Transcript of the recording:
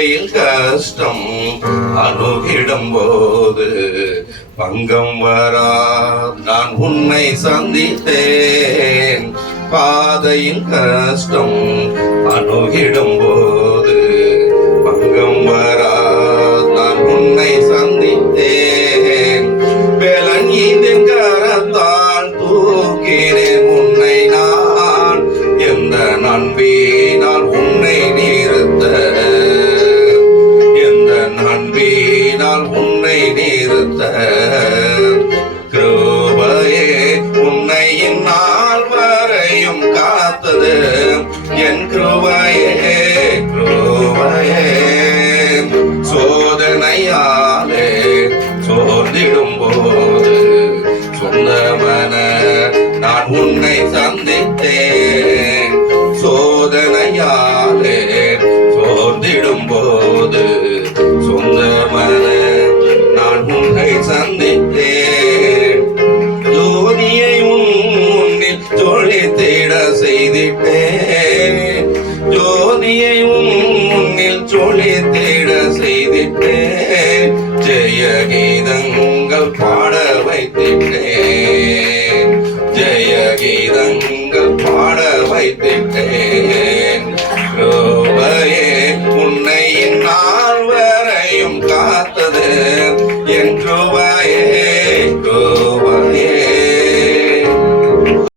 பாதையில் கஷ்டம் அணுகிடும் போது பங்கம் வரா நான் உன்னை சந்தித்தேன். பாதையில் கஷ்டம் அணுகிடும் போது பங்கம் வரா நான் உன்னை சந்தித்தேன். வேலன் இதன் கரத்தால் தூக்கினேன் உன்னை நான். எந்த நண்பினால் உன்னை நிறுத்த, எந்த நண்பினால் உன்னை நிறுத்த. கிருபையே உன்னை இந்நாள் வரையும் காத்தது. என் கிருபையே கிருபையே. சோதனையாலே சோர்ந்திடும் போது சொந்தமன நான் உன்னை சந்தித்தேன். சோதனையாலே சோர்ந்திடும் போது சொந்தமன நான் உன்னை சந்தித்தேன். ஜோதியை முன்னில் ஜொலித்திட செய்திட்டேன். ஜோதியை முன்னில் ஜொலித்திட செய்திட்டேன். ஜெய கீதங்கள் பாட வைத்திட்டேன். ஜெய கீதங்கள் பாட வைத்தேன்.